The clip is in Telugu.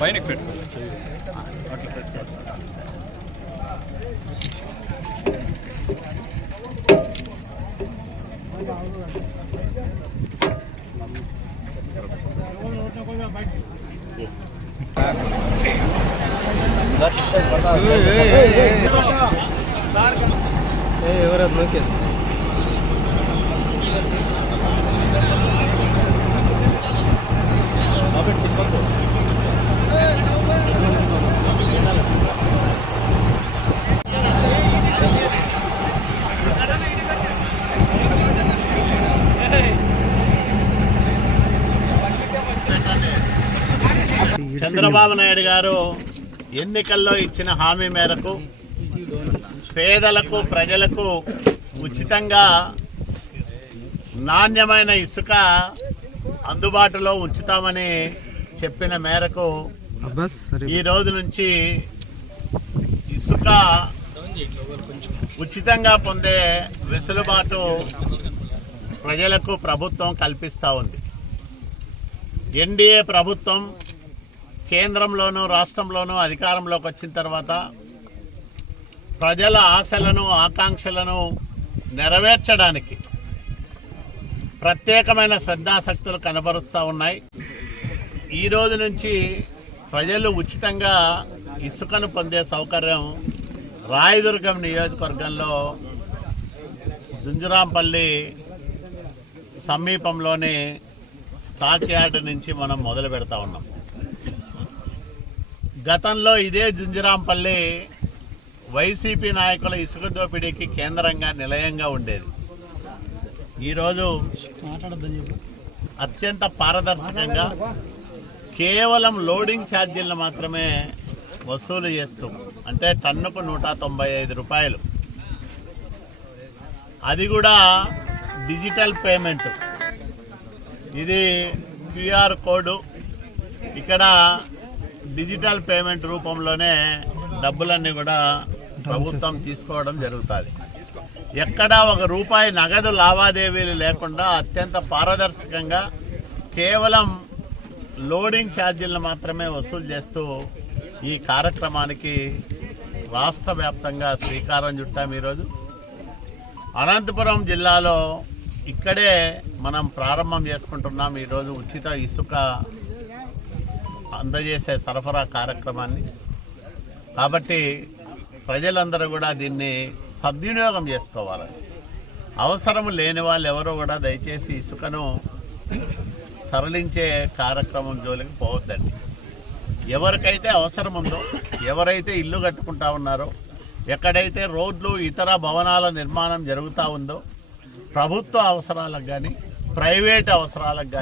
పైన పెట్టుకో అట్లా పెట్టుకో. ఎవరది నోకేది చంద్రబాబు నాయుడు గారు ఎన్నికల్లో ఇచ్చిన హామీ మేరకు పేదలకు ప్రజలకు ఉచితంగా నాణ్యమైన ఇసుక అందుబాటులో ఉంచుతామని చెప్పిన మేరకు ఈ రోజు నుంచి ఇసుక ఉచితంగా పొందే వెసులుబాటు ప్రజలకు ప్రభుత్వం కల్పిస్తూ ఉంది. ఎన్డీఏ ప్రభుత్వం కేంద్రంలోనూ రాష్ట్రంలోనూ అధికారంలోకి వచ్చిన తర్వాత ప్రజల ఆశలను ఆకాంక్షలను నెరవేర్చడానికి ప్రత్యేకమైన శ్రద్ధాశక్తులు కనబరుస్తూ ఉన్నాయి. ఈ రోజు నుంచి ప్రజలు ఉచితంగా ఇసుకను పొందే సౌకర్యం రాయదుర్గం నియోజకవర్గంలో జుంజురాంపల్లి సమీపంలోని స్టాక్ యార్డ్ నుంచి మనం మొదలు పెడతా ఉన్నాం. గతంలో ఇదే జుంజురాంపల్లి వైసీపీ నాయకుల ఇసుక దోపిడీకి కేంద్రంగా నిలయంగా ఉండేది. ఈరోజు అత్యంత పారదర్శకంగా కేవలం లోడింగ్ ఛార్జీలను మాత్రమే వసూలు చేస్తూ, అంటే టన్నుకు 195 రూపాయలు, అది కూడా డిజిటల్ పేమెంట్. ఇది క్యూఆర్ కోడ్, ఇక్కడ డిజిటల్ పేమెంట్ రూపంలోనే డబ్బులన్నీ కూడా ప్రభుత్వం తీసుకోవడం జరుగుతుంది. ఎక్కడా ₹1 నగదు లావాదేవీలు లేకుండా అత్యంత పారదర్శకంగా కేవలం లోడింగ్ ఛార్జీలను మాత్రమే వసూలు చేస్తూ ఈ కార్యక్రమానికి రాష్ట్ర వ్యాప్తంగా శ్రీకారం చుట్టాం. ఈరోజు అనంతపురం జిల్లాలో ఇక్కడే మనం ప్రారంభం చేసుకుంటున్నాం ఈరోజు ఉచిత ఇసుక అందజేసే సరఫరా కార్యక్రమాన్ని. కాబట్టి ప్రజలందరూ కూడా దీన్ని సద్వినియోగం చేసుకోవాలి. అవసరం లేని వాళ్ళు ఎవరో కూడా దయచేసి ఇసుకను తరలించే కార్యక్రమం జోలికి పోవద్దండి. ఎవరికైతే అవసరం ఉందో, ఎవరైతే ఇల్లు కట్టుకుంటా ఉన్నారో, ఎక్కడైతే రోడ్లు ఇతర భవనాల నిర్మాణం జరుగుతూ ఉందో, ప్రభుత్వ అవసరాలకు కానీ ప్రైవేట్ అవసరాలకు కానీ